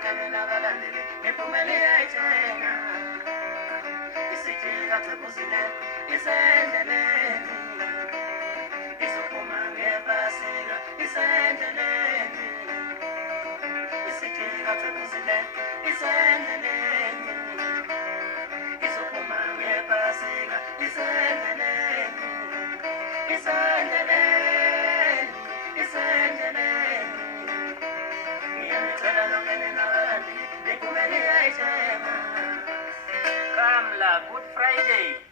longene nabalandeli miphumela iyayithenga isithi kathebuzile isendleleni izophuma ngebhasika isendleleni isithi kathebuzile isendleleni izophuma ngebhasika isendleleni isendleleni isendleleni ngiyamcela longene nabalandeli miphumela iyayithenga. Kamla, Good Friday.